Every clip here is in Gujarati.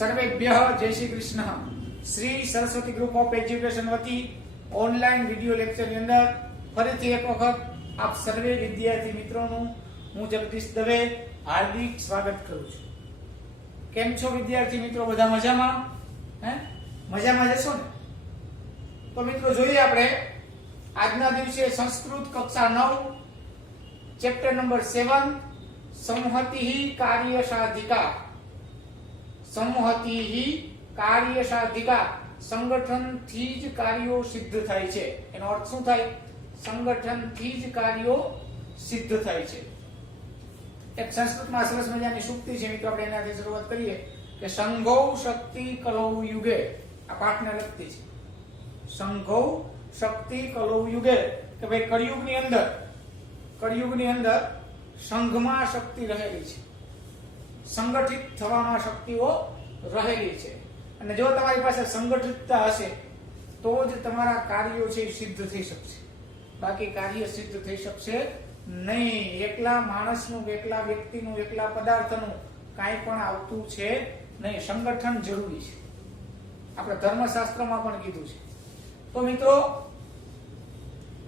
સર્વેભ્યઃ જય Shri Krishna. Shri Saraswati group of education વતી ઓનલાઈન વિડિયો લેક્ચરની અંદર ફરીથી એક વખત આપ સર્વે વિદ્યાર્થી મિત્રોનું હું જગદીશ દવે હાર્દિક સ્વાગત કરું છું। કેમ છો વિદ્યાર્થી મિત્રો? બધા મજામાં? મજામાં જશો ને? તો મિત્રો જોઈએ આપણે આજના દિવસે સંસ્કૃત કક્ષા 9 ચેપ્ટર નંબર 7 સંહતિઃ કાર્યસાધિકા। સંહતિઃ કાર્યસાધિકા, સંગઠનથી જ કાર્યો સિદ્ધ થાય છે। એનો અર્થ શું થાય? સંગઠનથી જ કાર્યો સિદ્ધ થાય છે। એક સંસ્કૃતમાં સરસ મજાની સૂક્તિ છે મિત્રો, આપણે એનાથી શરૂઆત કરીએ કે સંઘો શક્તિ કલૌ યુગે। આ પાઠને લગતી છે। સંઘો શક્તિ કલૌ યુગે, કે ભાઈ કળિયુગની અંદર સંઘમાં શક્તિ રહેલી છે, સંગઠિત થવામાં શક્તિઓ રહેલી છે। અને જો તમારી પાસે સંગઠિતતા હશે તો જ તમારા કાર્યો છે સિદ્ધ થઈ શકશે, બાકી કાર્ય સિદ્ધ થઈ શકશે નહીં। એકલા માણસનું, એકલા વ્યક્તિનું, એકલા પદાર્થનું કાંઈ પણ આવતું છે નહીં। સંગઠન જરૂરી છે, આપણે ધર્મશાસ્ત્રમાં પણ કીધું છે। તો મિત્રો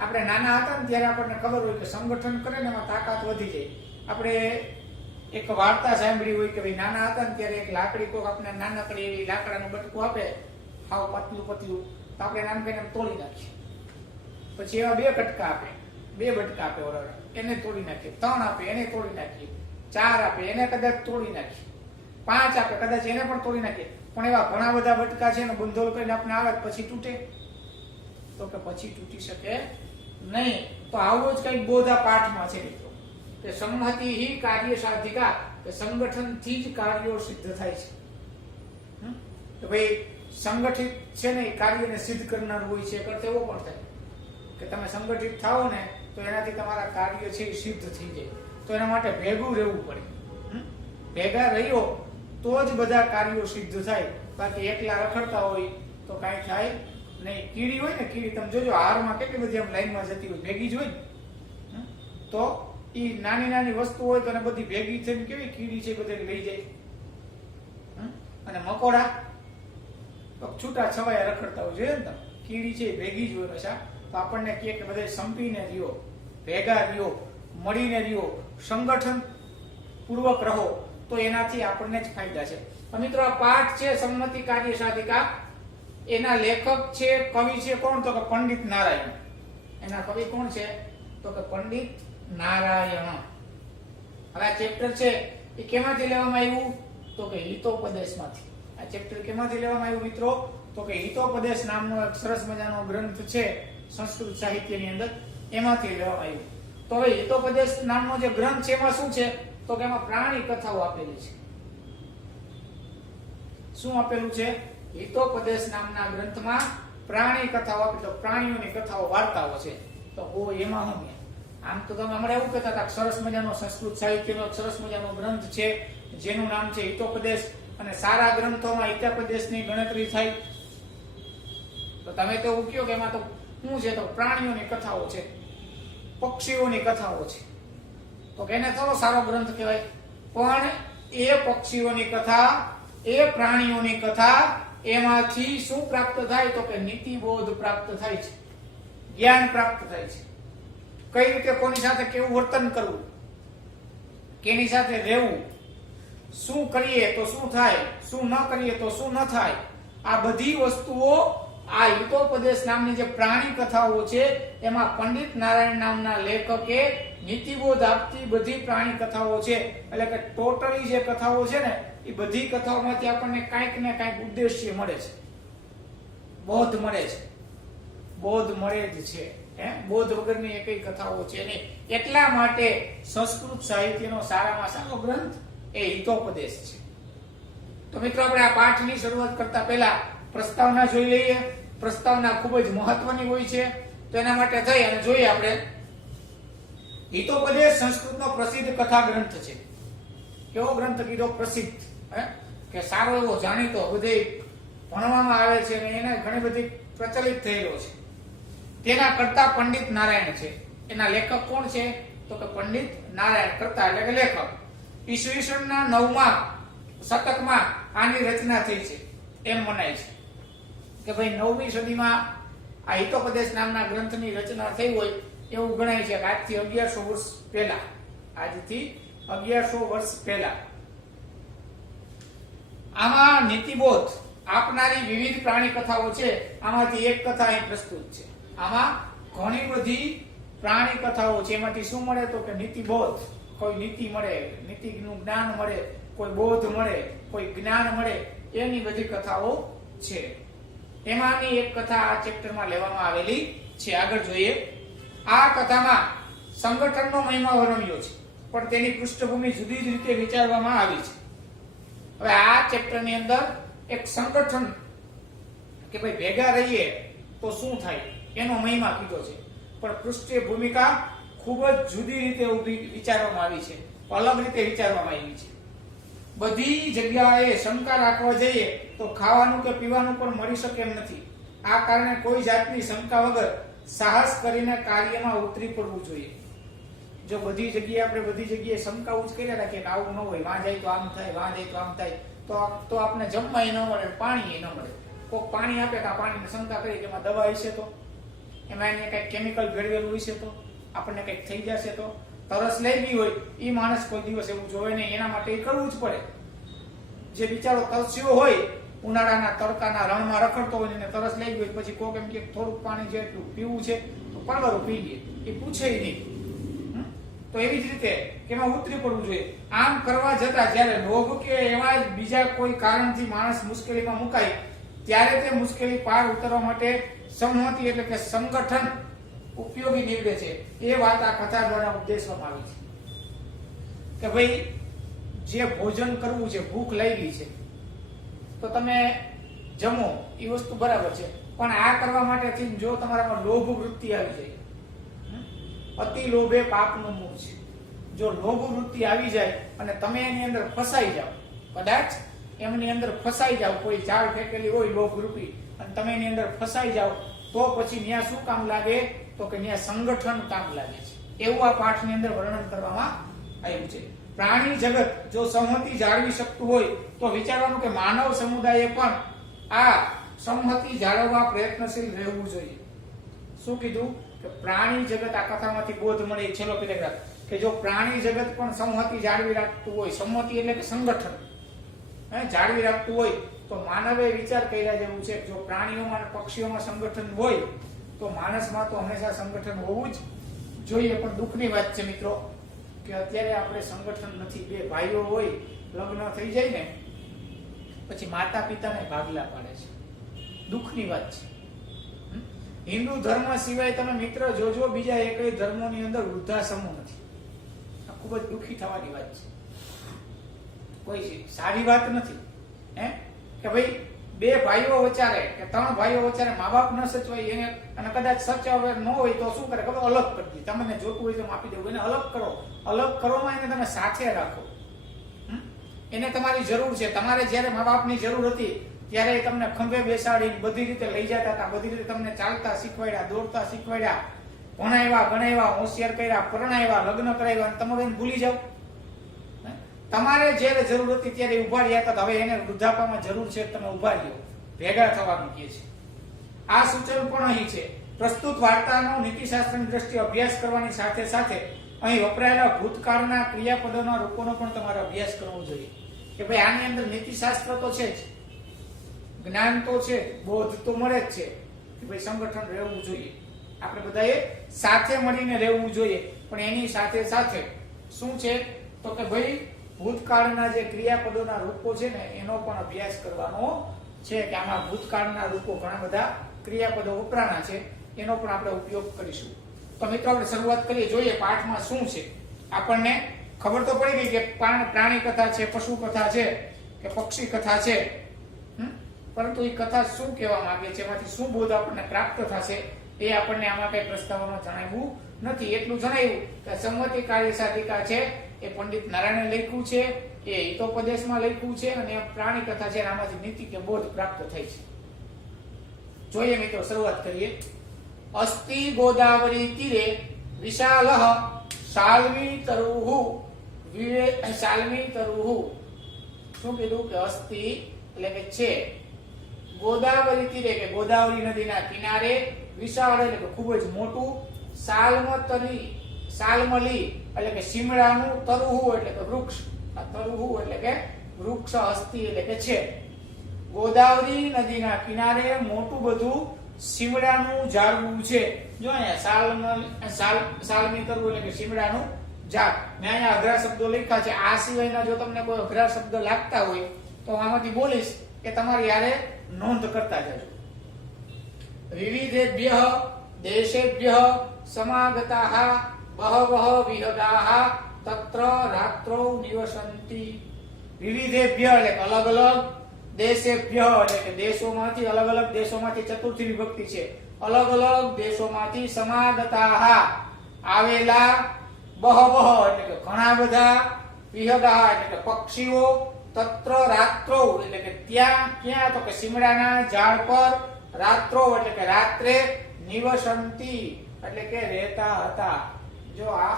આપણે નાના હતા ને ત્યારે આપણને ખબર હોય કે સંગઠન કરે ને એમાં તાકાત વધી જાય। આપણે એક વાર્તા સાંભળી હોય કે ભાઈ નાના હતા ને ત્યારે એક લાકડી કોક આપણે નાનકડી એવી લાકડાનું બટકું આપે, હાવ પતલું પતલું, તો આપણે નામ કહીને તોડી નાખીએ। પછી એવા બે બટકા આપે, એને તોડી નાખીએ, 3 આપે એને તોડી નાખીએ, 4 આપે એને કદાચ તોડી નાખીએ, 5 આપે કદાચ એને પણ તોડી નાખીએ। પણ એવા ઘણા બધા બટકા છે ને બંધોલ કરીને આપણે આવે પછી તૂટે? તો કે પછી તૂટી શકે નહીં। તો આવો જ કઈક બોધ આ પાઠમાં છે મિત્રો, કે સંહતિઃ કાર્યસાધિકા, કે સંગઠનથી જ કાર્યો સિદ્ધ થાય છે। તો ભાઈ સંગઠિત છે ને એ કાર્યને સિદ્ધ કરનાર હોય છે, કરતે એવો પણ થાય કે તમે સંગઠિત થાઓ ને તો એનાથી તમારા કાર્ય છે એ સિદ્ધ થઈ જાય। તો એના માટે ભેગું રહેવું પડે, ભેગા રહ્યો તો જ બધા કાર્યો સિદ્ધ થાય, બાકી એકલા રખડતા હોય તો કાંઈ થાય નહીં। કીડી હોય ને, કીડી તમે જોજો હારમાં કેટલી બધી આમ લાઈનમાં જતી હોય, ભેગી જ હોય ને, તો ઈ નાની નાની વસ્તુ હોય તો એને બધી ભેગી થઈને કેવી કીડી છે બધે લઈ જાય। અને મકોડા તો છૂટા છવાયા રખડતા હોય, જોઈએ ને તમે, કીડી છે ભેગી જ હોય હંમેશા। તો આપણને કહે કે બધે સંપીને રહ્યો, ભેગા રહ્યો, મળીને રહ્યો, સંગઠન પૂર્વક રહો, તો એનાથી આપણને જ ફાયદા છે। તો મિત્રો આ પાઠ છે સંમતિ કાર્યસાધિકા, એના લેખક છે, કવિ છે કોણ? તો કે પંડિત નારાયણ। એના કવિ કોણ છે? તો કે પંડિત નારાયણ। હવે આ ચેપ્ટર છે એ કેમાંથી લેવામાં આવ્યું? તો કે હિતોપદેશમાંથી। આ ચેપ્ટર કેમાંથી લેવામાં આવ્યું મિત્રો? તો કે હિતોપદેશ નામનો એક સરસ મજાનો ગ્રંથ છે સંસ્કૃત સાહિત્યની અંદર, એમાંથી લેવામાં આવ્યું। તો હવે હિતોપદેશ નામનો જે ગ્રંથ છે એમાં શું છે? તો કે એમાં પ્રાણી કથાઓ આપેલી છે। શું આપેલું છે? હિતોપદેશ નામના ગ્રંથમાં પ્રાણી કથાઓ આપી, તો પ્રાણીઓની કથાઓ, વાર્તાઓ છે। તો એમાં હું આમ તો તમે હમણાં એવું કહેતા હતા સરસ મજાનો સંસ્કૃત સાહિત્યનો સરસ મજાનો ગ્રંથ છે જેનું નામ છે હિતોપદેશ, અને સારા ગ્રંથોમાં હિતોપદેશની ગણતરી થાય। તો તમે તો એવું કહો કે એમાં તો શું છે? તો પ્રાણીઓની કથાઓ છે, પક્ષીઓની કથાઓ છે, તો એને થોડો સારો ગ્રંથ કહેવાય। પણ એ પક્ષીઓની કથા, એ પ્રાણીઓની કથા, એમાંથી શું પ્રાપ્ત થાય? તો કે નીતિબોધ પ્રાપ્ત થાય છે, જ્ઞાન પ્રાપ્ત થાય છે। કઈ રીતે કોની સાથે કેવું વર્તન કરવું, કેની સાથે રહેવું, શું કરીએ તો શું થાય, શું ન કરીએ તો શું ન થાય, આ બધી વસ્તુઓ આ હિતોપદેશ નામની જે પ્રાણી કથાઓ છે એમાં પંડિત નારાયણ નામના લેખકે નીતિબોધ આપતી બધી પ્રાણી કથાઓ છે। એટલે કે ટોટલી જે કથાઓ છે ને એ બધી કથાઓમાંથી આપણને કાંઈક ને કાંઈક ઉદ્દેશ્ય મળે છે, બોધ મળે છે, બોધ મળે જ છે। બોધ વગરની એકઈ કથાઓ છે નહીં। એટલા માટે સંસ્કૃત સાહિત્યનો સારામાં સારો ગ્રંથ એ હિતોપદેશ છે। તો મિત્રો આપણે આ પાઠની શરૂઆત કરતા પહેલા પ્રસ્તાવના જોઈ લઈએ। પ્રસ્તાવના ખૂબ જ મહત્વની હોય છે, તો એના માટે થઈ અને જોઈએ આપણે। હિતોપદેશ સંસ્કૃતનો પ્રસિદ્ધ કથા ગ્રંથ છે। કેવો ગ્રંથ કીધો? પ્રસિદ્ધ, કે સારો એવો જાણીતો, બધે ભણવામાં આવે છે અને એને ઘણી બધી પ્રચલિત થયેલો છે। તેના કરતા પંડિત નારાયણ છે। એના લેખક કોણ છે? તો કે પંડિત નારાયણ, કરતા એટલે કે લેખક। ઈસવીસનના 9મા શતકમાં આની રચના થઈ છે એમ મનાય છે કે ભાઈ 9મી સદીમાં આ હિતોપદેશ નામના ગ્રંથની રચના થઈ હોય એવું ગણાય છે કે આજથી 1100 વર્ષ પહેલા, આજથી 1100 વર્ષ પહેલા આમાં નીતિબોધ આપનારી વિવિધ પ્રાણી કથાઓ છે. આમાંથી એક કથા અહીં પ્રસ્તુત છે. આમાં ઘણી બધી પ્રાણી કથાઓ છે. એમાંથી શું મળે તો કે નીતિબોધ, કોઈ નીતિ મળે, નીતિનું જ્ઞાન મળે, કોઈ બોધ મળે, કોઈ જ્ઞાન મળે, એની બધી કથાઓ છે. એમાંની એક કથા આ ચેપ્ટરમાં લેવામાં આવેલી છે. આગળ જોઈએ. આ કથામાં સંગઠનનો મહિમા વર્ણવ્યો છે, પણ તેની પૃષ્ઠભૂમિ જુદી જ રીતે વિચારવામાં આવી છે. હવે આ ચેપ્ટરની અંદર એક સંગઠન કે ભાઈ ભેગા રહીએ તો શું થાય એનો મહિમા કીધો છે, પણ પૃષ્ઠીય ભૂમિકા ખૂબ જ જુદી રીતે વિચારવામાં આવી છે, અલગ રીતે વિચારવામાં આવી છે. બધી જગ્યાએ શંકા રાખવા જઈએ તો ખાવાનું કે પીવાનું પણ મળી શકે એમ નથી. આ કારણે કોઈ જાતની શંકા વગર સાહસ કરીને કાર્યમાં ઉતરી પડવું જોઈએ. જો બધી જગ્યાએ આપણે બધી જગ્યાએ શંકા જ કર્યા રાખીએ કે આવું ન હોય, વાં જાય તો આમ થાય, વાં જાય તો આમ થાય, તો આપણે જમવાય ન મળે, પાણી ન મળે. કોક પાણી આપે કે આ પાણીને શંકા કરી કે એમાં દવા હશે તો, એમાં એને કઈક કેમિકલ ભેળવેલું હશે તો, આપણને કઈક થઈ જશે તો, તરસ લઈ ગઈ હોય એ માણસ કોઈ દિવસ એવું જોવે નહીં, એના માટે એ કરવું જ પડે. જે બિચારો તરસ્યો હોય, ઉનાળાના તડકાના રણમાં રખડતો હોય ને તરસ લઈ ગઈ પછી કોક એમ કે થોડુંક પાણી જેટલું પીવું છે તો પરવારું પી લે, એ પૂછે નહીં. તો એવી જ રીતે એમાં ઉતરી પડવું જોઈએ. આમ કરવા જતા જ્યારે લોભ કે એવા બીજા કોઈ કારણથી માણસ મુશ્કેલીમાં મુકાય ત્યારે તે મુશ્કેલી પાર ઉતરવા માટે સંમતિ એટલે કે સંગઠન ઉપયોગી નીવડે છે. એ વાત આ કથા દ્વારા ઉદ્દેશવામાં આવી છે કે ભાઈ જે ભોજન કરવું છે, ભૂખ લાગી છે તો તમે જમો, એ વસ્તુ બરાબર છે, પણ આ કરવા માટે જો તમારામાં લોભ વૃત્તિ આવી જાય, અતિ લોભે પાપનું મૂળ છે. જો લોભ વૃત્તિ આવી જાય અને તમે એની અંદર ફસાઈ જાઓ, કદાચ એમની અંદર ફસાઈ જાઓ, કોઈ ઝાડ ફેંકેલી હોય લોભ રૂપી અને તમે એની અંદર ફસાઈ જાઓ તો પછી ત્યાં શું કામ લાગે તો કે ત્યાં સંગઠન કામ લાગે છે. એવું આ પાઠની અંદર વર્ણન કરવામાં આવ્યું છે. પ્રાણી જગત જો સંહતિ જાળવી શકતું હોય તો વિચારવાનું કે માનવ સમુદાયે પણ આ સંહતિ જાળવવા પ્રયત્નશીલ રહેવું જોઈએ. શું કીધું કે પ્રાણી જગત, આ કથામાંથી બોધ મળે છેલ્લો પેરેગ્રાફ, કે જો પ્રાણી જગત પણ સંહતિ જાળવી રાખતું હોય, સંમતિ એટલે કે સંગઠન જાળવી રાખતું હોય તો માનવે વિચાર કર્યા જેવું છે. જો પ્રાણીઓમાં અને પક્ષીઓમાં સંગઠન હોય તો માણસમાં તો હંમેશા સંગઠન હોવું જ જોઈએ. પણ દુઃખની વાત છે મિત્રો કે અત્યારે આપણે સંગઠન નથી. બે ભાઈઓ હોય, લગ્ન થઈ જાય ને પછી માતા પિતાને ભાગલા પાડે છે. દુઃખની વાત છે. હિન્દુ ધર્મ સિવાય તમે મિત્ર જોજો બીજા એકેય ધર્મોની અંદર વૃદ્ધાશ્રમો નથી. આ ખૂબ જ દુઃખી થવાની વાત છે. કોઈ સારી વાત નથી કે ભાઈ બે ભાઈઓ વચારે કે ત્રણ ભાઈઓ વચારે મા બાપ ન સચવાય એને, અને કદાચ સચાવે ન હોય તો શું કરે ખબર, અલગ કરી દે. તમને જોતું હોય તો આપી દેવું, એને અલગ કરો. અલગ કરવામાં એને તમે સાથે રાખો. એને તમારી જરૂર છે. તમારે જયારે મા બાપની જરૂર હતી ત્યારે તમને ખંભે બેસાડી બધી રીતે લઈ જતા હતા, બધી રીતે તમને ચાલતા શીખવાડ્યા, દોડતા શીખવાડ્યા, ભણાવ્યા, ગણાવ્યા, હોશિયાર કર્યા, પરણાવ્યા, લગ્ન કરાવ્યા, અને તમે એને ભૂલી જાઓ. તમારે જયારે જરૂર હતી ત્યારે ઉભા રહ્યા હતા, હવે એને વૃદ્ધાપામાં જરૂર છે, તમે ઉભા રહ્યો, ભેગા થવાનું કહે છે. આ સૂચન પણ અહીં છે. પ્રસ્તુત વાર્તાનો નીતિશાસ્ત્રની દ્રષ્ટિએ અભ્યાસ કરવાની સાથે સાથે અહીં વપરાયેલા ભૂતકાળના ક્રિયાપદોના રૂપોનો પણ તમારે અભ્યાસ કરવો જોઈએ. કે ભાઈ આની અંદર નીતિશાસ્ત્ર તો છે જ, જ્ઞાન તો છે, બોધ તો મળે જ છે કે ભાઈ સંગઠન રહેવું જોઈએ, આપણે બધાએ સાથે મળીને રહેવું જોઈએ. પણ એની સાથે સાથે શું છે તો કે ભાઈ ભૂતકાળના જે ક્રિયાપદોના રૂપો છે ને એનો પણ અભ્યાસ કરવાનો છે. કે આમાં ભૂતકાળના રૂપો ઘણા બધા ક્રિયાપદો વપરાના છે, એનો પણ આપણે ઉપયોગ કરીશું. તો મિત્રો આપણે શરૂઆત કરીએ, જોઈએ પાઠમાં શું છે. આપણને ખબર તો પડી ગઈ કે પ્રાણી કથા છે, પશુ કથા છે કે પક્ષી કથા છે, પરંતુ એ કથા શું કહેવા માંગે છે, એમાંથી શું બોધ આપણને પ્રાપ્ત થશે એ આપણને આમાં કઈ પ્રસ્તાવમાં જણાવ્યું નથી. એટલું જણાવ્યું કે સંમતિ કાર્ય સાધિકા છે એ પંડિત નારાયણે લખ્યું છે, એ હિતોપદેશમાં લખ્યું છે, અને પ્રાણી કથા છે આમાંથી નીતિ કે બોધ પ્રાપ્ત થઈ છે. જોઈએ મિત્રો, શરૂઆત કરીએ. અસ્તિ ગોદાવરી તીરે વિશાલઃ શાલ્વી તરુઃ શું કીધું કે અસ્તિ એટલે કે છે. ગોદાવરી તીરે કે ગોદાવરી નદીના કિનારે વિશાળ એટલે કે ખૂબ જ મોટું. સાલમલી એટલે કે શિમળાનું. તરુહુ એટલે કે વૃક્ષ. આ તરુહુ એટલે કે વૃક્ષ. અસ્તિ એટલે કે છે. ગોદાવરી નદીના કિનારે મોટું બધું શિમળાનું ઝાડવું છે. જો અહીંયા સાલમી તરુ એટલે કે શિમળાનું ઝાડ. મેં અહીંયા અઘરા શબ્દો લખ્યા છે. આ સિવાયના જો તમને કોઈ અઘરા શબ્દ લાગતા હોય તો આમાંથી બોલીશ કે તમારી યારે નોંધ કરતા જજો. વિવિધેભ્યઃ દેશેભ્યઃ સમાગતાઃ બહવઃ વિહગાઃ તત્ર રાત્રૌ નિવસન્તિ. વિવિધેભ્યઃ એટલે કે અલગ અલગ. દેશેભ્યઃ એટલે કે દેશોમાંથી, અલગ અલગ દેશોમાંથી ચતુર્થી વિભક્તિ છે. અલગ અલગ દેશોમાંથી. સમાગતાઃ આવેલા. બહવઃ એટલે કે ઘણા બધા. વિહગાઃ એટલે કે પક્ષીઓ. તત્ર રાત્રૌ એટલે કે ત્યાં. ક્યાં? તો કે શિમળાના ઝાડ પર. રાત્રૌ એટલે કે રાત્રે. નિવસંતિ એટલે કે રહેતા હતા. જો આ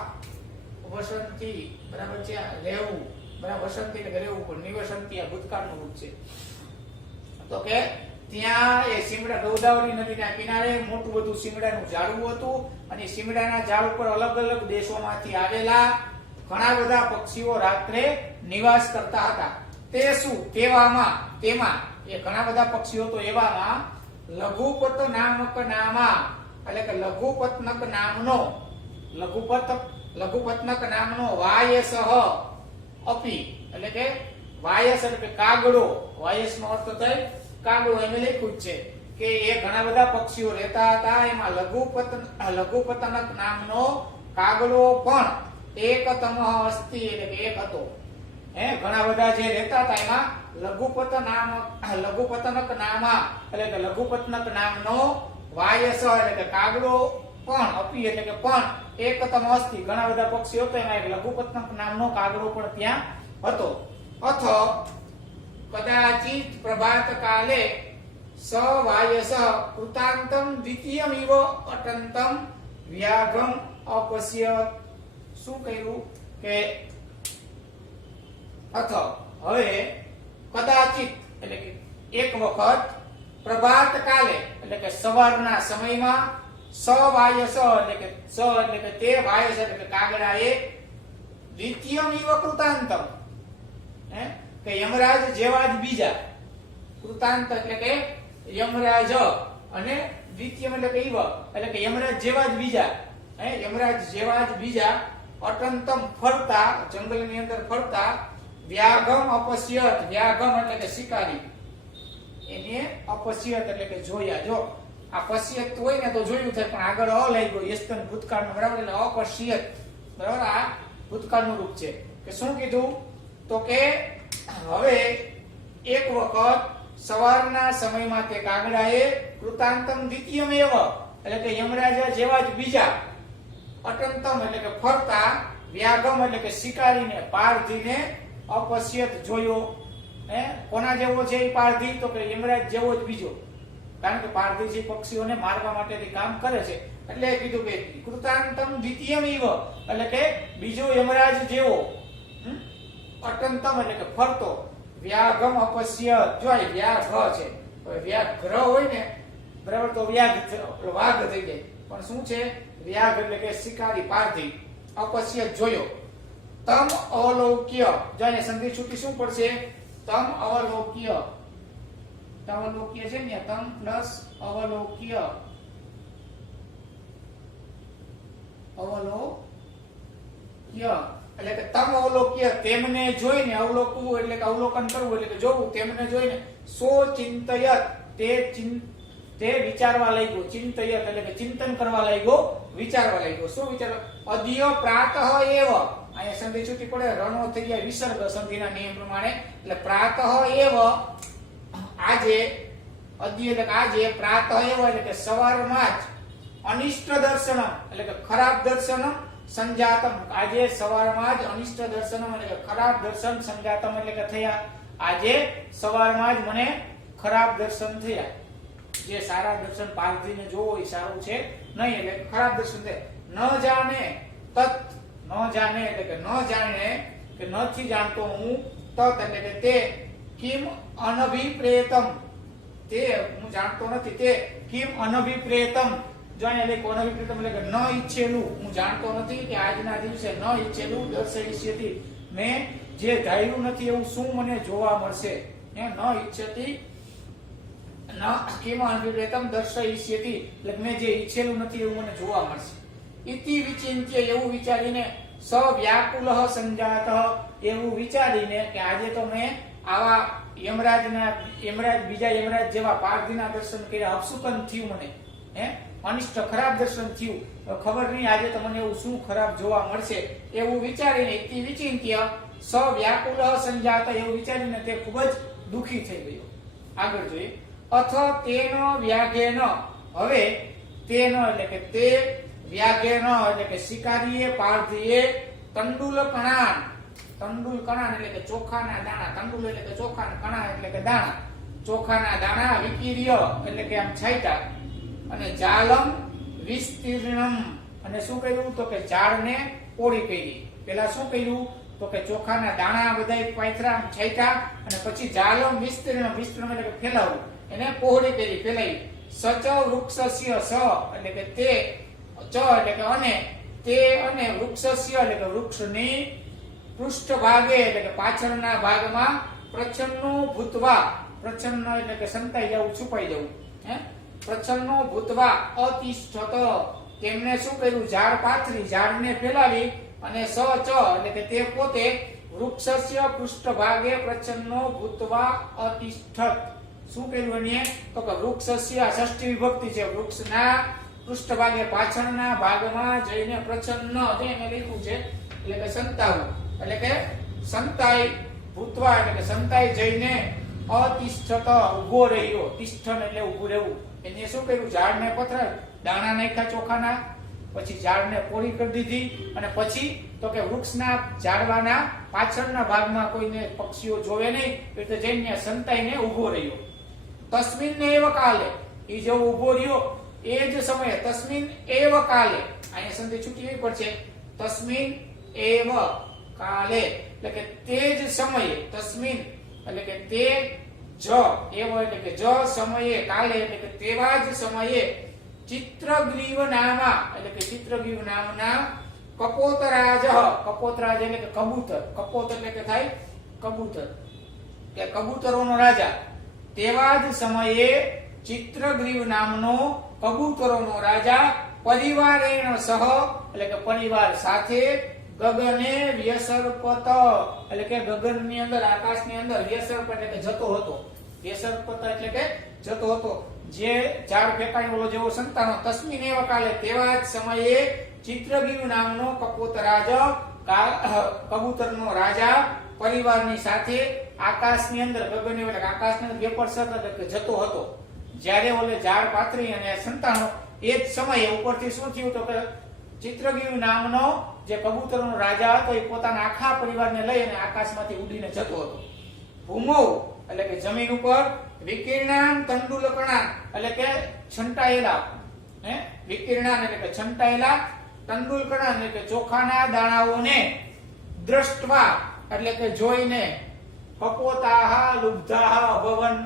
વસંતી બરાબર છે, રહેવું બરાબર. વસંતી એટલે કે રહેવું, પણ નિવસંતી આ ભૂતકાળનું રૂપ છે. તો કે ત્યાં એ શિમળા ગોદાવરી નદીના કિનારે મોટું બધું શિમળાનું ઝાડવું હતું અને શિમળાના ઝાડ ઉપર અલગ અલગ દેશોમાંથી આવેલા ઘણા બધા પક્ષીઓ રાત્રે નિવાસ કરતા હતા. તે શું? તેવામાં, તેમાં એ ઘણા બધા પક્ષીઓ તો એવામાં લઘુપત નામક નામા એટલે કે લઘુપત્નક નામનો લઘુપત્નક નામનો વાયસઃ અપી એટલે કે વાયસ એટલે કે કાગડો. વાયસ નો અર્થ થાય કાગડો. એમ લખ્યું છે કે એ ઘણા બધા પક્ષીઓ રહેતા હતા. એમાં લઘુપત્નક નામનો કાગડો પણ એકતમઃ અસ્તિ એટલે કે એક હતો. ઘણા બધા જે રહેતા હતા એમાં લઘુપત્નક નામા એટલે કે લઘુપત્નક નામનો વાયસ એટલે કે કાગડો પણ અપી એટલે કે પણ એકતમ અસ્તિ ઘણા બધા પક્ષીઓ હતા. એમાં એક લઘુપત્નક નામનો કાગડો પણ ત્યાં હતો. અથ કદાચિત પ્રભાત કાલે સ વાયસ કૃતાંતમ દ્વિતીયમિવ અટંતમ વ્યાઘમ અપશ્ય. શું કહ્યું કે અથ હવે કદાચિત એટલે કે એક વખત. પ્રભાત કાલે એટલે કે સવારના સમયમાં. સ વાયસ એટલે કે તે વાયસ એટલે કે કાગડાએ દ્વિતીયમિવ કૃતાંતમ કે યમરાજ જેવા જ બીજા. કૃતાંત એટલે કે યમરાજ અને દ્વિતીયમ એટલે કે ઇવ એટલે કે યમરાજ જેવા જ બીજા. યમરાજ જેવા જ બીજા. અટંતમ ફરતા, જંગલની અંદર ફરતા. વ્યાઘમ અપશ્યત. વ્યાઘમ એટલે કે શિકારી. એને અપશ્યત એટલે કે જોયા. જો આ પશ્યત હોય ને તો જોયું થાય, પણ આગળ અ લઈ ગયો યસ્તન ભૂતકાળનો બરાબર. એટલે અપશ્યત બરાબર. આ ભૂતકાળનું રૂપ છે. કે શું કીધું? તો કે હવે એક વખત સવારના સમયમાં તે કાગડાએ કૃતાંતમ દ્વિતીયમેવ એટલે કે યમરાજા જેવા જ બીજા. અટંતમ એટલે કે ફરતા. વ્યાઘમ એટલે કે શિકારીને, પારધીને અપશ્યત જોયો. કોના જેવો છે એ પારધી? તો કે યમરાજ જેવો જ બીજો. કારણ કે પારધી જે પક્ષીઓને મારવા માટે કામ કરે છે એટલે કીધું કે કૃતાંતમ દ્વિતીયમિવ એટલે કે બીજો યમરાજ જેવો. અટંતમ એટલે કે ફરતો. વ્યાઘમ અપશ્યત. જો આ વ્યાઘ છે, વ્યાઘ્ર હોય ને બરાબર તો વાઘ થઈ જાય, પણ શું છે? વ્યાઘ એટલે કે શિકારી, પારધી. અપશ્યત જોયો. તમ અવલોક્ય. જો અહીંયા સંધિ છૂટી શું પડશે? તમ અવલોક્ય. અવલોક્ય છે ને, તમ પ્લસ અવલોક્ય. અવલોક્ય એટલે કે તમ અવલોક્ય તેમને જોઈને. અવલોકવું એટલે કે અવલોકન કરવું એટલે કે જોવું. તેમને જોઈને. સો ચિંતયત તે વિચારવા લાગ્યો. ચિંતયત એટલે કે ચિંતન કરવા લાગ્યો, વિચારવા લાગ્યો. શું વિચારવા? અદ્ય પ્રાતઃ એવ. અહીંયા સંધિ છૂટી પડે, રણો થઈ ગયા વિસર્ગ સંધિના નિયમ પ્રમાણે. એટલે પ્રાતઃ એવ આજે. અદ્ય એટલે કે આજે. પ્રાતઃ એવ એટલે કે સવારમાં જ. અનિષ્ટ દર્શનમ એટલે કે ખરાબ દર્શનમ. સંજાતમ આજે સવારમાં જ. અનિષ્ટ દર્શનમ એટલે કે ખરાબ દર્શન. સંજાતમ એટલે કે થયા. આજે સવારમાં જ મને ખરાબ દર્શન થયા. જે સારા દર્શન પારધીને જોવો એ સારું છે નહીં, એટલે ખરાબ દર્શન થયા. ન જાણે તત. ન જાણે એટલે કે ન જાણે કે નથી જાણતો હું તત એટલે કે તે કિમ અનભિપ્રેતમ તે હું જાણતો નથી તે કિમ અનભિપ્રેતમ જો અહીંયા લેખો અનભિપ્રેતમ એટલે કે ન ઈચ્છેલું હું જાણતો નથી કે આજના દિવસે ન ઈચ્છેલું દર્શયિષ્યતિ મેં જે ધાર્યું નથી એવું શું મને જોવા મળશે ન ઈચ્છતી ન કિમ અનભિપ્રેતમ દર્શયિષ્યતિ એટલે મેં જે ઈચ્છેલું નથી એવું મને જોવા મળશે ઇતિ વિચિંત્ય એવું વિચારીને સ વ્યાકુલઃ સંજાતઃ એવું વિચારીને કે આજે તો મેં આવા યમરાજ બીજા યમરાજ જેવા પારધીના દર્શન કર્યા અપસુકન થયું મને અનિષ્ટ ખરાબ દર્શન થયું ખબર નહીં આજે તો મને એવું શું ખરાબ જોવા મળશે એવું વિચારીને ઇતિ વિચિંત્ય સ વ્યાકુલઃ સંજાતઃ એવું વિચારીને તે ખૂબ જ દુખી થઈ ગયો આગળ જોઈએ અથ તેનો વ્યાઘેન હવે તેનો એટલે કે તે વ્યાઘેન એટલે કે શિકારીએ પારધીએ તંડુલ કણાન એટલે કે ચોખાના દાણા તંડુલ એટલે કે ચોખા કણા એટલે કે દાણા ચોખાના દાણા વિકીર્ય એટલે કે આમ છાંટ્યા અને જાલમ વિસ્તીર્ણમ અને શું કર્યું તો કે ઝાડને પોળી કરી પેલા શું કર્યું તો કે ચોખાના દાણા બધાય પાથરા છાંટ્યા અને પછી જાલમ વિસ્તીર્ણમ એટલે કે ફેલાવું એને પહોળી કરી ફેલાઈ સચ વૃક્ષસ્ય સ એટલે કે તે ચ એટલે કે અને તે અને વૃક્ષસ્ય એટલે કે વૃક્ષની પૃષ્ઠભાગે એટલે કે પાછળના ભાગમાં પ્રચ્છન્નો ભૂતવા પ્રચ્છન્ન એટલે કે સંતાઈ જવું છુપાઈ જવું પ્રચ્છન્નો ભૂતવા અતિષ્ઠત તેમને શું કર્યું ઝાડ પાથરી ઝાડને ફેલાવી અને સ ચ એટલે કે તે પોતે વૃક્ષસ્ય પૃષ્ઠભાગે પ્રચ્છન્નો ભૂતવા અતિષ્ઠત શું કર્યું એને તો કે વૃક્ષસ્ય ષષ્ઠી વિભક્તિ છે વૃક્ષના પૃષ્ઠભાગે પાછળના ભાગમાં જઈને પ્રચ્છન્ન તેને લખ્યું છે એટલે કે સંતાવું એટલે કે સંતાઈ ભૂતવા એટલે કે સંતાઈ જઈને અતિષ્ઠત ઉભો રહ્યો તિષ્ઠન એટલે ઉભું રહેવું એને શું કર્યું ઝાડને પથરાવ્યું દાણા નાખ્યા ચોખાના પછી ઝાડને પોળી કરી દીધી અને પછી તો કે વૃક્ષના ઝાડવાના પાછળના ભાગમાં કોઈને પક્ષીઓ જોવે નહીં એટલે જઈને સંતાઈને ઉભો રહ્યો તસ્મિન એવ કાલે એ જો ઉભો રહ્યો એ જ સમયે તસ્મિન એવ કાલે અહીંયા સંધિ છૂટી પડશે તસ્મિન એવ કાલે એટલે કે તે જ સમયે તસ્મિન એટલે કે તે જ એવો એટલે કે જ સમયે કાલે એટલે કે તેવા જ સમયે ચિત્રગ્રીવ નામા એટલે કે ચિત્રગ્રીવ નામના કપોતરાજ કપોતરાજ એટલે કે કબૂતર કપોત એટલે કે થાય કબૂતર કે કબૂતરોનો રાજા તેવા જ સમયે ચિત્રગ્રીવ નામનો કબૂતરોનો રાજા પરિવારેણ સહ એટલે કે પરિવાર સાથે ગગને વ્યસર્પત એટલે કે ગગનની અંદર આકાશની અંદર વ્યસર્પ એટલે કે જતો હતો વ્યસર્પત એટલે કે જતો હતો જે ઝાડ ફેંકાય ઓલો જેવો સંતાનો તસ્મિન એવ કાલે તેવા જ સમયે ચિત્રગીવ નામનો કપોતરાજ કબૂતરનો રાજા પરિવારની સાથે આકાશની અંદર ગગન એટલે આકાશની અંદર વેપરસત એટલે કે જતો હતો જ્યારે ઓલે ઝાડ પાથરી અને સંતાનો એ જ સમયે ઉપરથી શું થયું તો કે ચિત્રગીવ નામનો જે કબૂતરનો રાજા હતો એ પોતાના આખા પરિવારને લઈ અને આકાશમાંથી ઉડીને જતો હતો ભૂમો એટલે કે જમીન ઉપર વિકીર્ણાન તંડુલકણાન એટલે કે છંટાયેલા વિકીર્ણાન એટલે કે છંટાયેલા તંડુલકણાન એટલે કે ચોખાના દાણાઓને દ્રષ્ટવા એટલે કે જોઈને કપોતાહ લુબ્ધાહ અભવન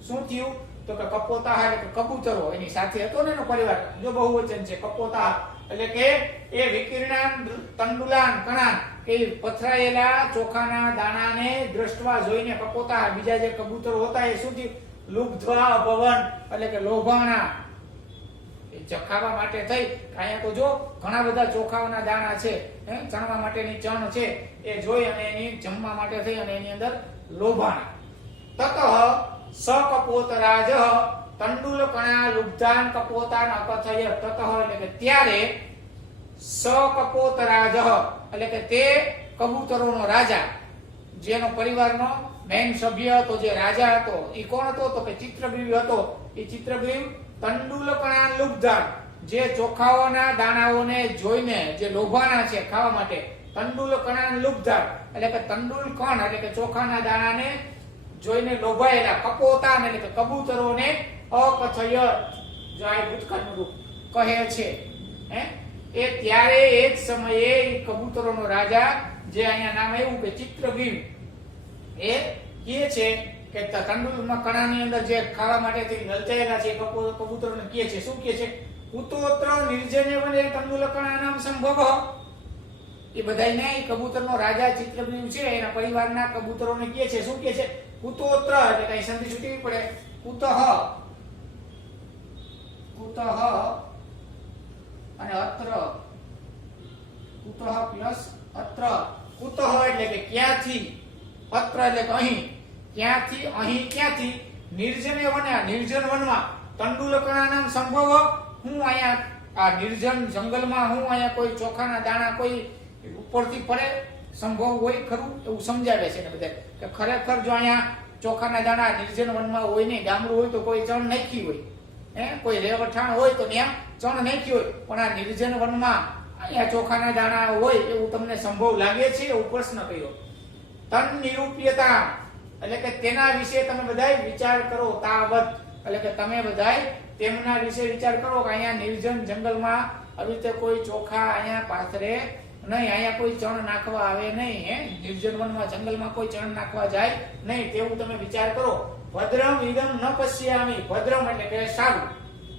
શું થયું તો કે કપોતાહ એટલે કે કબૂતરો એની સાથે હતો ને એનો પરિવાર જો બહુવચન છે કપોતાહ એટલે કે એ વિકીર્ણાન તંડુલાન કણાન કે પથરાયેલા ચોખાના દાણાને દ્રષ્ટવા જોઈને કપોતાહ બીજા જે કબૂતરો હતા એ શું થયું લુબ્ધ્વા અભવન એટલે કે લોભાણા એ ચખાવા માટે થઈ અહીંયા તો જો ઘણા બધા ચોખાના દાણા છે ચણવા માટેની ચણ છે એ જોઈ અને એની જમવા માટે થઈ અને એની અંદર લોભાણા તતઃ સ કપોતરાજ તંડુલ કણા લુબ્ધાન કપોતાન અપથય તતઃ એટલે કે ત્યારે સ કપોતરાજ એટલે કે તે કબૂતરોનો રાજા જેનો પરિવારનો મેન સભ્ય હતો જે રાજા હતો એ કોણ હતો તો કે ચિત્રગ્રીવ હતો એ ચિત્રગ્રીવ તંડુલ કણા લુબ્ધાન જે ચોખાઓના દાણાઓને જોઈને જે લોભાના છે ખાવા માટે તંડુલ કણા લુબ્ધાન એટલે કે તંડુલ કણ એટલે કે ચોખાના દાણાને જોઈને લોભાયેલા કપોતાન એટલે કે કબૂતરોને અકથય જો આ ભૂતકાળનું રૂપ કહે છે એ ત્યારે એ જ સમયે કબૂતરોનો રાજા જે અહીંયા નામ આવ્યું કે ચિત્રગ્રીવ એ કહે છે કે તંડુલમાં કણાની અંદર જે ખાવા માટેથી લલચાયેલા છે કબૂતરોને કહે છે, શું કહે છે? કુતોત્ર નિર્જને વને તંડુલ કણાનામ સંભવ. એ બધાયને એ કબૂતરનો રાજા ચિત્રગ્રીવ છે એના પરિવારના કબૂતરોને કહે છે, શું કહે છે? કુતોત્ર એટલે કઈ સંધિ છૂટવી પડે. કુતઃ અને અત્ર, કુતઃ પ્લસ અત્ર. કુતઃ એટલે કે ક્યાંથી, અત્ર એટલે કે અહીં, ક્યાંથી, અહીં ક્યાંથી, નિર્જને વને નિર્જન વનમાં તંડુલકણાનામ સંભવ. હું અહીંયા આ નિર્જન જંગલમાં હું અહીંયા કોઈ ચોખાના દાણા કોઈ ઉપરથી પડે સંભવ હોય ખરું? એવું સમજાવે છે ને બધા કે ખરેખર જો અહીંયા ચોખાના દાણા નિર્જન વનમાં હોય નહીં, ગામડું હોય તો કોઈ ચણ નાખી હોય, કોઈ રેવઠાણ હોય તો ત્યાં ચણ નાખી હોય, પણ આ નિર્જન વનમાં અહીંયા ચોખાના દાણા હોય એવું તમને સંભવ લાગે છે? એવું પ્રશ્ન કર્યો. તન નિરૂપ્યતા એટલે કે તેના વિશે તમે બધાય વિચાર કરો. તાવત એટલે કે તમે બધાય તેમના વિશે વિચાર કરો કે અહીંયા નિર્જન જંગલમાં આવી રીતે કોઈ ચોખા અહીંયા પાથરે નહીં, અહીંયા કોઈ ચણ નાખવા આવે નહીં, નિર્જન વનમાં જંગલમાં કોઈ ચણ નાખવા જાય નહીં, તેવું તમે વિચાર કરો. ભદ્રમ ઇદમ ન પશ્યામી. ભદ્રમ એટલે કે સારું,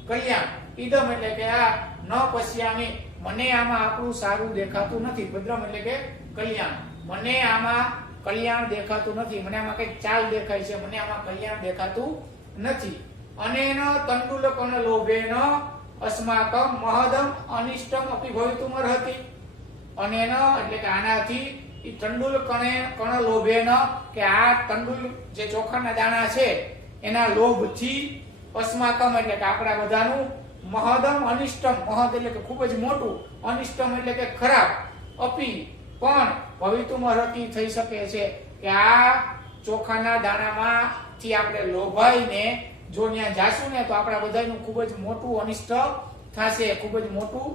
કલ્યાણ. ઇદમ એટલે કે આ ન પશ્યામી, મને આમાં આપણું સારું દેખાતું નથી. ભદ્રમ એટલે કે કલ્યાણ, મને આમાં કલ્યાણ દેખાતું નથી, મને આમાં કઈક ચાલ દેખાય છે, મને આમાં કલ્યાણ દેખાતું નથી. અનેન તંડુલકન લોભેન અસ્માકમ મહદમ અનિષ્ટમ અપી ભવિતુમ અર્હતિ. અનેન એટલે કે આનાથી ઈ તંડુલ કણ લોભેન કે આ તંડુલ જે ચોખાના દાણા છે એના લોભથી અસ્માકમ એટલે કે આપણા બધાનું મહદમ અનિષ્ટમ, મહદ એટલે કે ખૂબ જ મોટું, અનિષ્ટમ એટલે કે ખરાબ, અપી પણ ભવિતુમ અર્હતિ થઈ શકે છે કે આ ચોખાના દાણામાંથી આપણે લોભાઈને જો ત્યાં જાશું ને તો આપણા બધાનું ખૂબ જ મોટું અનિષ્ટ થશે. ખૂબ જ મોટું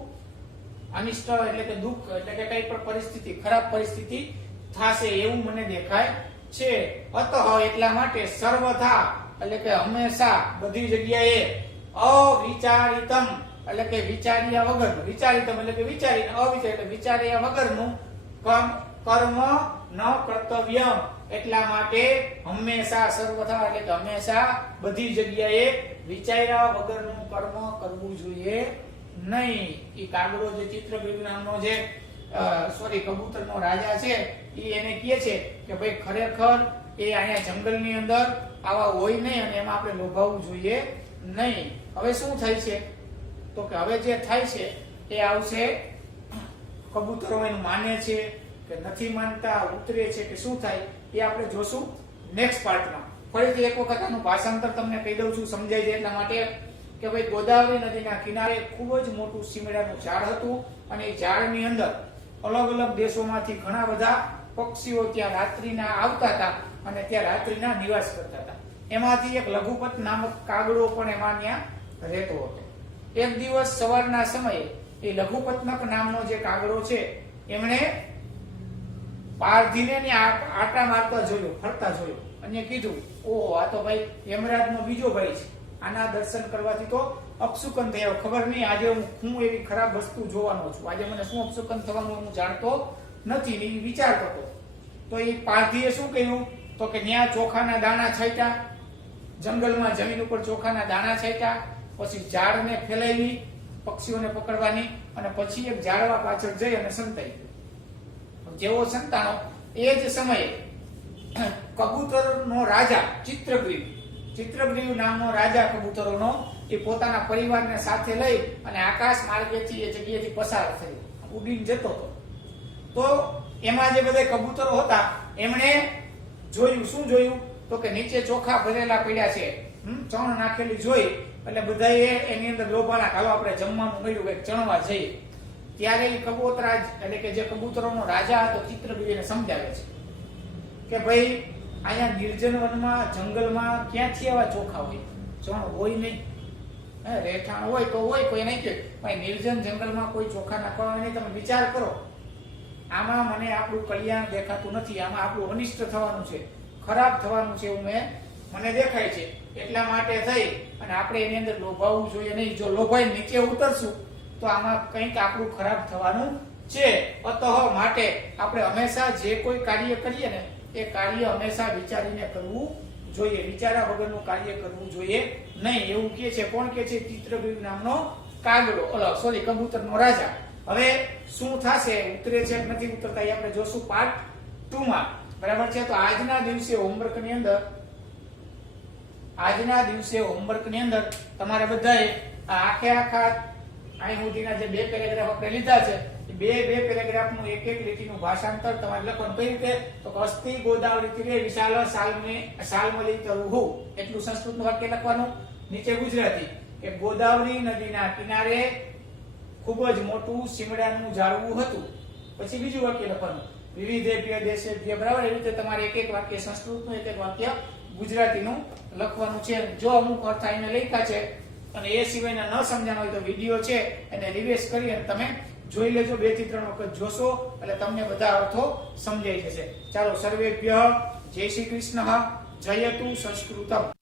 અનિષ્ટ એટલે કે દુઃખ એટલે કે કઈ પણ પરિસ્થિતિ, ખરાબ પરિસ્થિતિ થશે એવું મને દેખાય છે. અતઃ એટલા માટે સર્વથા એટલે કે હંમેશા બધી જગ્યાએ અવિચારિતમ એટલે કે વિચાર્યા વગર, વિચારિતમ એટલે કે વિચારીને, અવિચાર એટલે વિચાર્યા વગરનું કર્મ ન કર્તવ્ય. એટલા માટે હંમેશા સર્વથા એટલે કે હંમેશા બધી જગ્યાએ વિચાર્યા વગરનું કર્મ કરવું જોઈએ નહીં. એ કાગડો જે ચિત્રગ્રીવ નામનો જે કબૂતરનો રાજા છે એ એને કહે છે કે ભાઈ ખરેખર એ અહીંયા જંગલની અંદર આવા હોય નહીં અને એમાં આપણે લોભાવવું જોઈએ નહીં. હવે શું થાય છે તો કે હવે જે થાય છે એ આવશે, કબૂતરો એનું માને છે કે નથી માનતા, ઉતરે છે કે શું થાય એ આપણે જોશું નેક્સ્ટ પાર્ટમાં. ફરીથી એક વખત આનું ભાષાંતર તમને કહી દઉં છું, સમજાય જાય એટલા માટે કે ભાઈ ગોદાવરી નદીના કિનારે ખૂબ જ મોટું સીમડાનું ઝાડ હતું અને એ ઝાડની અંદર અલગ અલગ દેશોમાંથી ઘણા બધા પક્ષીઓ ત્યાં રાત્રિના આવતા હતા અને ત્યાં રાત્રિના નિવાસ કરતા હતા. એમાંથી એક લઘુપત નામક કાગડો પણ એમાં ત્યાં રહેતો હતો. એક દિવસ સવારના સમયે એ લઘુપત્નક નામનો જે કાગડો છે એમણે પારધીને આટા મારતા જોયો, ફરતા જોયો અને કીધું, ઓહો આ તો ભાઈ યમરાજનો બીજો ભાઈ છે, આના દર્શન કરવાથી તો અપશુકન થયો. ખબર નહીં આજે હું એવી ખરાબ વસ્તુ જોવાનો છું, આજે મને શું અપશુકન થવાનું હું જાણતો નથી, એ વિચારતો હતો. તો એ પારધીએ શું કહ્યું તો કે ત્યાં ચોખાના દાણા છાંટ્યા, જંગલમાં જમીન ઉપર ચોખાના દાણા છાંટ્યા, પછી ઝાડને ફેલાવી પક્ષીઓને પકડવાની અને પછી એક ઝાડવા પાછળ જઈ અને સંતાઈ ગયો. જેવો સંતાનો એ જ સમયે કબૂતરનો રાજા ચિત્રગ્રીવ નામનો રાજા કબૂતરોનો એ પોતાના પરિવારને સાથે લઈ અને આકાશ માર્ગેથી એ જગ્યાએથી પસાર થયો, ઉડીને જતો હતો. તો એમાં જે બધા કબૂતરો હતા એમણે જોયું, શું જોયું તો કે નીચે ચોખા ભરેલા પડ્યા છે, ચણ નાખેલી જોઈ એટલે બધાએ એની અંદર લોભાના હાલો આપણે જમવાનું મળ્યું કઈક ચણવા જઈએ. ત્યારે એ કબૂતરાજ એટલે કે જે કબૂતરોનો રાજા હતો ચિત્રગ્રીવને સમજાવે છે કે ભાઈ અહીંયા નિર્જન વનમાં જંગલમાં ક્યાંથી આવા ચોખા હોય, ચણ હોય નહીં, રહેઠાણ હોય તો હોય, કોઈ નહીં કે ભાઈ નિર્જન જંગલમાં કોઈ ચોખા નાખવા નહીં. તમે વિચાર કરો, આમાં મને આપણું કલ્યાણ દેખાતું નથી, આમાં આપણું અનિષ્ટ થવાનું છે, ખરાબ થવાનું છે એવું મને દેખાય છે. એટલા માટે થઈ અને આપણે એની અંદર લોભાવવું જોઈએ નહીં. જો લોભાઈ નીચે ઉતરશું તો આમાં કંઈક આપણું ખરાબ થવાનું છે. અતઃ માટે આપણે હંમેશા જે કોઈ કાર્ય કરીએ ને એ કાર્ય હંમેશા વિચારીને કરવું જોઈએ, વિચાર્યા વગરનું કાર્ય કરવું જોઈએ નહીં, એવું કહે છે. કોણ કહે છે? ચિત્રગુપ્ત નામનો કાગડો, કબૂતરનો રાજા. હવે શું થશે, ઉતરે છે કે નથી ઉતરતા એ આપણે જોશું પાર્ટ 2 માં. બરાબર છે? તો આજના દિવસે હોમવર્ક ની અંદર તમારે બધાએ આખા અહીં સુધીના જે 2 પેરેગ્રાફ આપણે લીધા છે, બે પેરેગ્રાફનું એક લીટીનું ભાષાંતર તમારે લખવાનું. કઈ રીતે? તો અસ્તિ ગોદાવરી તીરે વિશાલ શાલ્મલી તરુહુ, એટલું સંસ્કૃતનું વાક્ય લખવાનું. નીચે ગુજરાતી કે ગોદાવરી નદીના કિનારે ખૂબ જ મોટું શિમડાનું ઝાડવું હતું. પછી બીજું વાક્ય લખવાનું, વિવિધેભ્ય દેશેભ્ય. બરાબર? એવી રીતે તમારે એક વાક્ય સંસ્કૃતનું, એક વાક્ય ગુજરાતીનું લખવાનું છે. જો અમુક અર્થ આઈને લખ્યા છે અને એ સિવાયના ન સમજાણા હોય તો વિડીયો છે એને રિવાઇઝ કરી અને તમે જોઈ લેજો, 2 થી 3 વખત જોશો એટલે તમને બધા અર્થો સમજાઈ જશે. ચાલો, સર્વેભ્ય જય શ્રી કૃષ્ણ, જયતુ સંસ્કૃતમ.